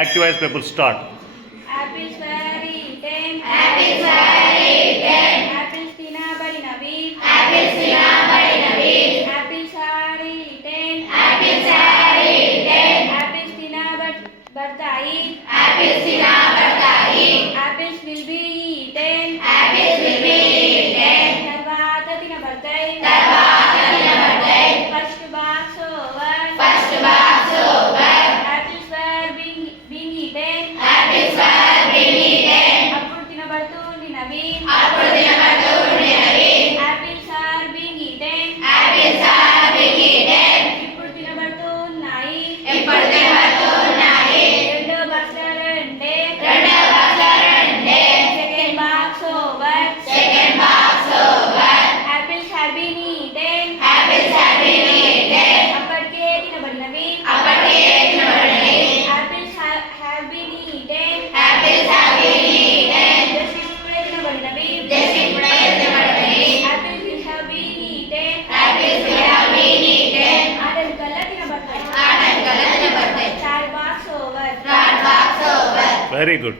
Active voice people start. Apples were eaten. Apples were eaten. Apples తినబడినవి. Apples తినబడినవి. Apples are eaten. Apples are eaten. Apples తినబడతాయి. Apples తినబడతాయి. Apples will be eaten. Apples will be eaten. తర్వాత తినబడతాయి. తర్వాత తినబడతాయి. First box over. First box over. Apples were being eaten. Apples were being eaten. అప్పుడు తినబడుతూ ఉండినవి. అప్పుడు తినబడుతూ ఉండినవి. Apples are being eaten. Apples are being eaten. ఇప్పుడు తినబడుతూ ఉన్నాయి. ఇప్పుడు తినబడుతూ ఉన్నాయి. రెండో బాక్స్ రెండే. రెండో బాక్స్ రెండే. Second box over. Second box over. Apples have been eaten. Apples have been eaten. అప్పటికే తినబడినవి. అప్పటికే తినబడినవి. Apples have been eaten. Apples have been eaten. Just ఇప్పుడే తినబడినవి. Just ఇప్పుడే తినబడినవి. Apples have been eaten. Apples have been eaten. ఆటలు కల్లా తినబడతాయి. ఆటలు కల్లా తినబడతాయి. Third box over. Third box over. Very good.